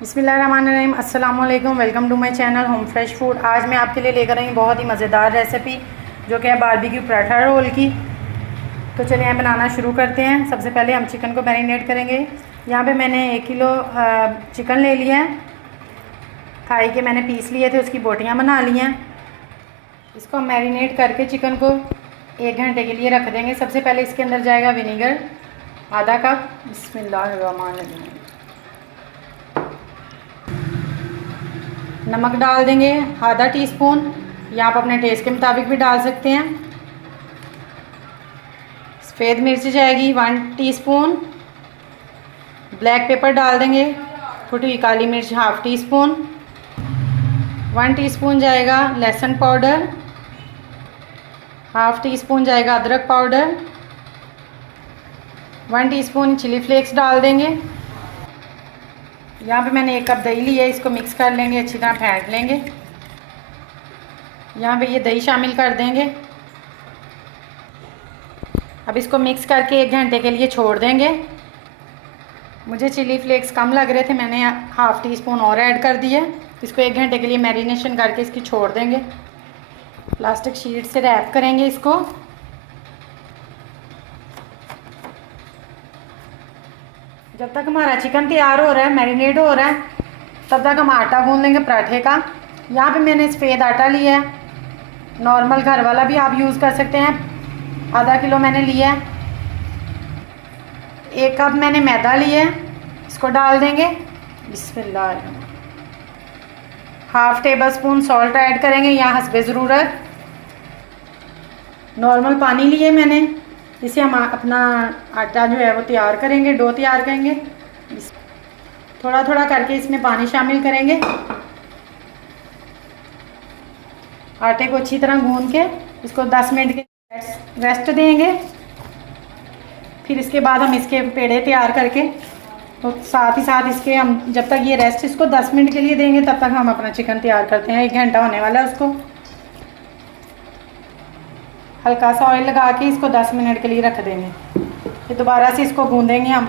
बिस्मिल्लाहिर्रहमानिर्रहीम। अस्सलाम वालेकुम। Welcome to my channel home fresh food. आज मैं आपके लिए लेकर आई हूँ बहुत ही मज़ेदार रेसिपी जो कि है बारबेक्यू पराठा रोल की। तो चलिए बनाना शुरू करते हैं। सबसे पहले हम चिकन को मैरिनेट करेंगे। यहाँ पे मैंने 1 किलो चिकन ले लिया है। थाई के मैंने पीस लिए थे, उसकी बोटियाँ बना ली हैं। इसको हम मैरिनेट करके चिकन को 1 घंटे के लिए रख देंगे। सबसे पहले इसके अंदर जाएगा विनेगर आधा कप। बिस्मिल्लाहिर्रहमानिर्रहीम। नमक डाल देंगे आधा टीस्पून, या आप अपने टेस्ट के मुताबिक भी डाल सकते हैं। सफ़ेद मिर्च जाएगी 1 टीस्पून। ब्लैक पेपर डाल देंगे, कुटी हुई काली मिर्च ½ टीस्पून। 1 टीस्पून जाएगा लहसुन पाउडर, ½ टीस्पून जाएगा अदरक पाउडर। 1 टीस्पून चिली फ्लेक्स डाल देंगे। यहाँ पे मैंने 1 कप दही ली है, इसको मिक्स कर लेंगे, अच्छी तरह फेंट लेंगे। यहाँ पे ये दही शामिल कर देंगे। अब इसको मिक्स करके 1 घंटे के लिए छोड़ देंगे। मुझे चिली फ्लेक्स कम लग रहे थे, मैंने ½ टीस्पून और ऐड कर दिया। इसको 1 घंटे के लिए मैरिनेशन करके इसकी छोड़ देंगे। प्लास्टिक शीट से रैप करेंगे इसको। जब तक हमारा चिकन तैयार हो रहा है, मैरिनेट हो रहा है, तब तक हम आटा गूंद लेंगे पराठे का। यहाँ पे मैंने सफ़ेद आटा लिया है, नॉर्मल घर वाला भी आप यूज़ कर सकते हैं। आधा किलो मैंने लिया है। 1 कप मैंने मैदा लिया है, इसको डाल देंगे। बिस्मिल्लाह। ½ टेबल स्पून सॉल्ट ऐड करेंगे यहाँ हस्बे ज़रूरत। नॉर्मल पानी लिए मैंने, इसे हम अपना आटा जो है वो तैयार करेंगे, डो तैयार करेंगे। थोड़ा थोड़ा करके इसमें पानी शामिल करेंगे। आटे को अच्छी तरह गूंद के इसको 10 मिनट के रेस्ट देंगे। फिर इसके बाद हम इसके पेड़े तैयार करके, तो साथ ही साथ इसके हम जब तक ये रेस्ट इसको 10 मिनट के लिए देंगे, तब तक हम अपना चिकन तैयार करते हैं। 1 घंटा होने वाला है उसको। हल्का सा ऑयल लगा के इसको 10 मिनट के लिए रख देंगे। फिर दोबारा से इसको गूंदेंगे हम।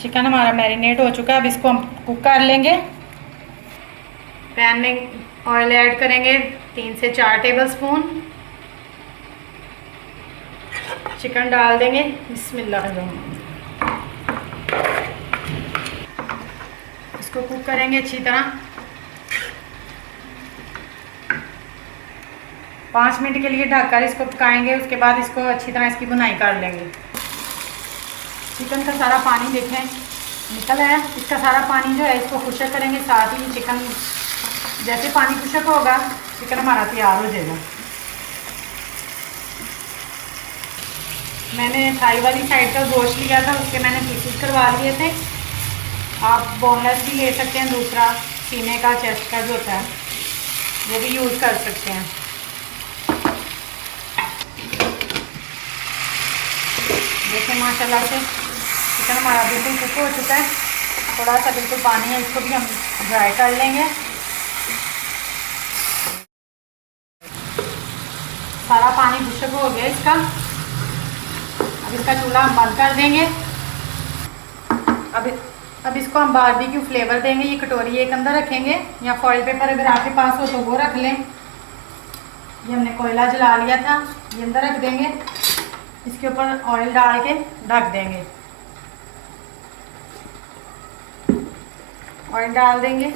चिकन हमारा मैरिनेट हो चुका है, अब इसको हम कुक कर लेंगे। पैन में ऑयल ऐड करेंगे 3 से 4 टेबल स्पून। चिकन डाल देंगे। बिस्मिल्लाहिर्रहमानिर्रहीम। इसको कुक करेंगे अच्छी तरह। 5 मिनट के लिए ढककर इसको पकाएंगे। उसके बाद इसको अच्छी तरह इसकी भुनाई कर लेंगे। चिकन का सारा पानी देखें निकल आया। इसका सारा पानी जो है इसको खुशक करेंगे। साथ ही चिकन जैसे पानी खुशक होगा, चिकन हमारा तैयार हो जाएगा। मैंने थाई वाली साइड का गोश्त लिया था, उसके मैंने पीसेस करवा लिए थे। आप बोनलेस भी ले सकते हैं, दूसरा सीने का, चेस्ट का जो होता है वो भी यूज़ कर सकते हैं। देखिए माशाल्लाह से चिकन हमारा बिल्कुल कुक हो चुका है। थोड़ा सा बिल्कुल पानी है, इसको भी हम ड्राई कर लेंगे। सारा पानी खुशक हो गया इसका। अब इसका चूल्हा हम बंद कर देंगे। अब इसको हम बारबेक्यू फ्लेवर देंगे। ये कटोरी एक अंदर रखेंगे, या फॉइल पेपर अगर आपके पास हो तो वो रख लें। ये हमने कोयला जला लिया था, ये अंदर रख देंगे। इसके ऊपर ऑयल डाल के ढक देंगे। ऑयल डाल देंगे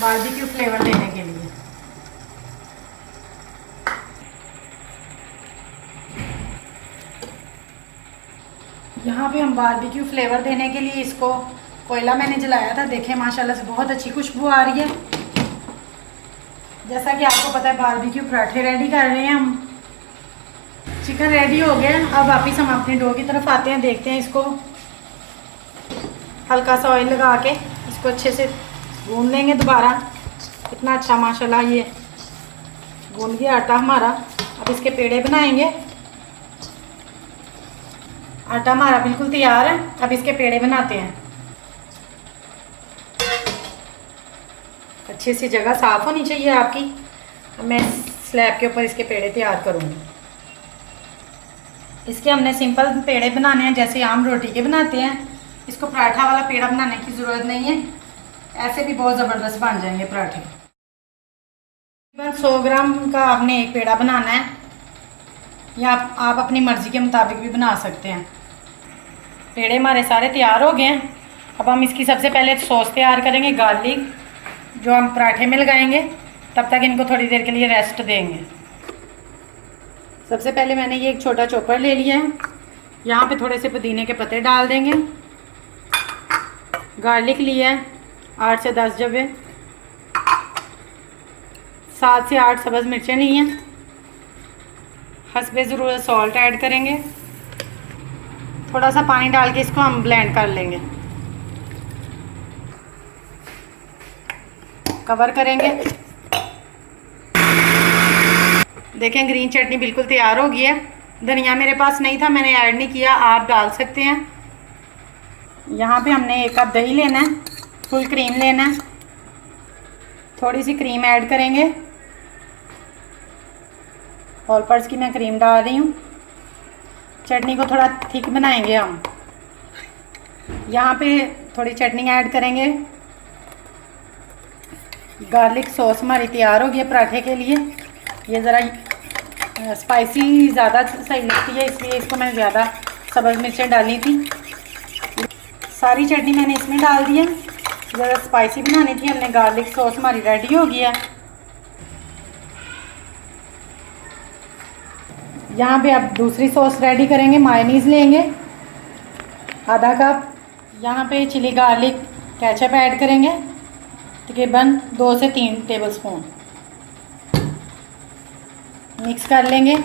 बारबेक्यू फ्लेवर देने के लिए। यहाँ पे हम बारबेक्यू फ्लेवर देने के लिए इसको कोयला मैंने जलाया था। देखें माशाल्लाह से बहुत अच्छी खुशबू आ रही है। जैसा कि आपको पता है बारबेक्यू पराठे रेडी कर रहे हैं हम। चिकन रेडी हो गया। अब वापस हम अपने डो की तरफ आते हैं, देखते हैं इसको। हल्का सा ऑयल लगा के इसको अच्छे से गूंद लेंगे दोबारा। कितना अच्छा माशाल्लाह ये गूंद गया आटा हमारा। अब इसके पेड़े बनाएंगे। आटा हमारा बिल्कुल तैयार है, अब इसके पेड़े बनाते हैं। अच्छे से जगह साफ़ होनी चाहिए आपकी। अब मैं स्लैब के ऊपर इसके पेड़े तैयार करूँगी। इसके हमने सिंपल पेड़े बनाने हैं, जैसे आम रोटी के बनाते हैं। इसको पराठा वाला पेड़ा बनाने की ज़रूरत नहीं है, ऐसे भी बहुत ज़बरदस्त बन जाएंगे पराठे। 100 ग्राम का आपने एक पेड़ा बनाना है, या आप अपनी मर्ज़ी के मुताबिक भी बना सकते हैं। पेड़े हमारे सारे तैयार हो गए हैं। अब हम इसकी सबसे पहले सॉस तैयार करेंगे, गार्लिक जो हम पराठे में लगाएंगे। तब तक इनको थोड़ी देर के लिए रेस्ट देंगे। सबसे पहले मैंने ये एक छोटा चॉपर ले लिया है, यहाँ पे थोड़े से पुदीने के पत्ते डाल देंगे। गार्लिक लिया है 8 से 10 जबे, 7 से 8 सब्ज़ मिर्चें ली हैं। हस्बे ज़रूरत सॉल्ट ऐड करेंगे। थोड़ा सा पानी डाल के इसको हम ब्लेंड कर लेंगे। कवर करेंगे। देखें ग्रीन चटनी बिल्कुल तैयार हो गई है। धनिया मेरे पास नहीं था, मैंने ऐड नहीं किया, आप डाल सकते हैं। यहाँ पे हमने 1 कप दही लेना है, फुल क्रीम लेना है। थोड़ी सी क्रीम ऐड करेंगे, ऑल पर्स की मैं क्रीम डाल रही हूँ। चटनी को थोड़ा थिक बनाएंगे हम। यहाँ पे थोड़ी चटनी ऐड करेंगे। गार्लिक सॉस हमारी तैयार हो गई है पराठे के लिए। ये ज़रा स्पाइसी ज़्यादा सही लगती है, इसलिए इसको मैंने ज़्यादा सब्ज़ मिर्चें डाली थी। सारी चटनी मैंने इसमें डाल दी है। ज़रा स्पाइसी बनानी थी हमने। गार्लिक सॉस हमारी रेडी हो गई है। यहाँ पे अब दूसरी सॉस रेडी करेंगे। मायोनीज़ लेंगे आधा कप। यहाँ पे चिली गार्लिक केचप ऐड करेंगे, तकरीबन 2 से 3 टेबलस्पून। मिक्स कर लेंगे।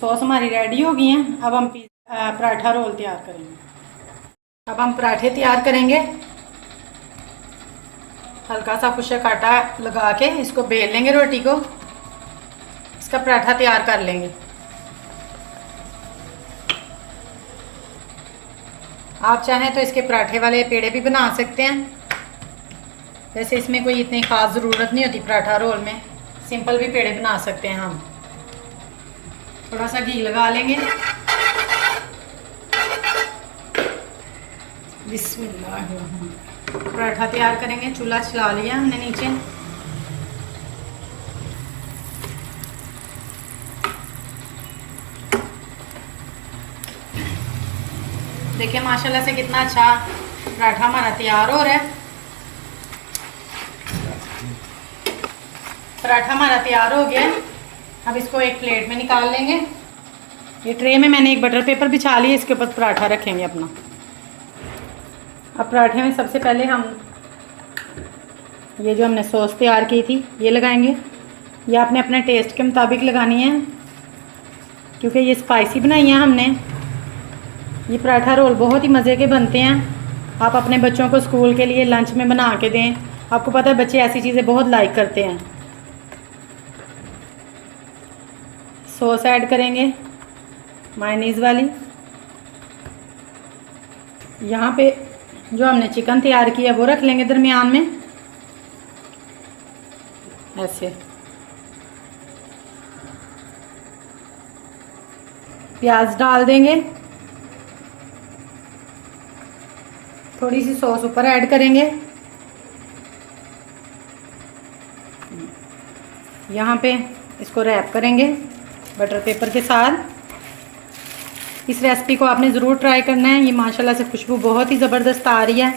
सॉस हमारी रेडी हो गई है। अब हम पराठा रोल तैयार करेंगे। अब हम पराठे तैयार करेंगे। हल्का सा खुशक आटा लगा के इसको बेल लेंगे रोटी को। इसका पराठा तैयार कर लेंगे। आप चाहें तो इसके पराठे वाले पेड़े भी बना सकते हैं। वैसे इसमें कोई इतनी ख़ास ज़रूरत नहीं होती पराठा रोल में, सिंपल भी पेड़े बना सकते हैं हम। थोड़ा सा घी लगा लेंगे। बिस्मिल्लाह। पराठा तैयार करेंगे। चूल्हा चला लिया हमने नीचे। देखिए माशाल्लाह से कितना अच्छा पराठा हमारा तैयार हो रहा है। पराठा हमारा तैयार हो गया है। अब इसको एक प्लेट में निकाल लेंगे। ये ट्रे में मैंने एक बटर पेपर बिछा लिया, इसके ऊपर पराठा रखेंगे अपना। अब पराठे में सबसे पहले हम ये जो हमने सॉस तैयार की थी ये लगाएंगे। ये आपने अपने टेस्ट के मुताबिक लगानी है, क्योंकि ये स्पाइसी बनाई है हमने। ये पराठा रोल बहुत ही मज़े के बनते हैं। आप अपने बच्चों को स्कूल के लिए लंच में बना के दें। आपको पता है बच्चे ऐसी चीज़ें बहुत लाइक करते हैं। सॉस ऐड करेंगे मायोनीज़ वाली। यहाँ पे जो हमने चिकन तैयार किया वो रख लेंगे दरमियान में ऐसे। प्याज डाल देंगे। थोड़ी सी सॉस ऊपर ऐड करेंगे। यहाँ पे इसको रैप करेंगे बटर पेपर के साथ। इस रेसिपी को आपने ज़रूर ट्राई करना है। ये माशाल्लाह से खुशबू बहुत ही ज़बरदस्त आ रही है।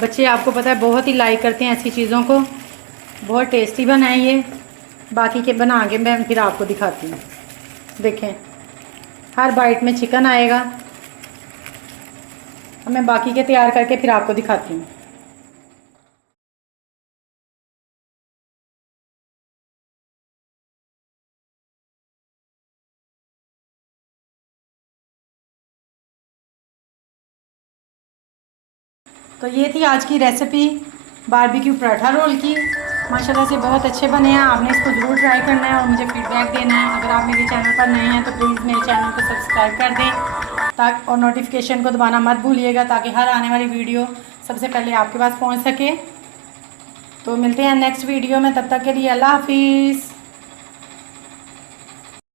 बच्चे आपको पता है बहुत ही लाइक करते हैं ऐसी चीज़ों को। बहुत टेस्टी बना है ये। बाकी के बना के मैं फिर आपको दिखाती हूँ। देखें हर बाइट में चिकन आएगा। अब मैं बाकी के तैयार करके फिर आपको दिखाती हूँ। तो ये थी आज की रेसिपी बारबेक्यू पराठा रोल की। माशाल्लाह से बहुत अच्छे बने हैं। आपने इसको ज़रूर ट्राई करना है और मुझे फ़ीडबैक देना है। अगर आप मेरे चैनल पर नए हैं तो प्लीज़ मेरे चैनल को सब्सक्राइब कर दें ताकि और नोटिफिकेशन को दबाना मत भूलिएगा, ताकि हर आने वाली वीडियो सबसे पहले आपके पास पहुंच सके। तो मिलते हैं नेक्स्ट वीडियो में, तब तक के लिए अल्लाह हाफिज़।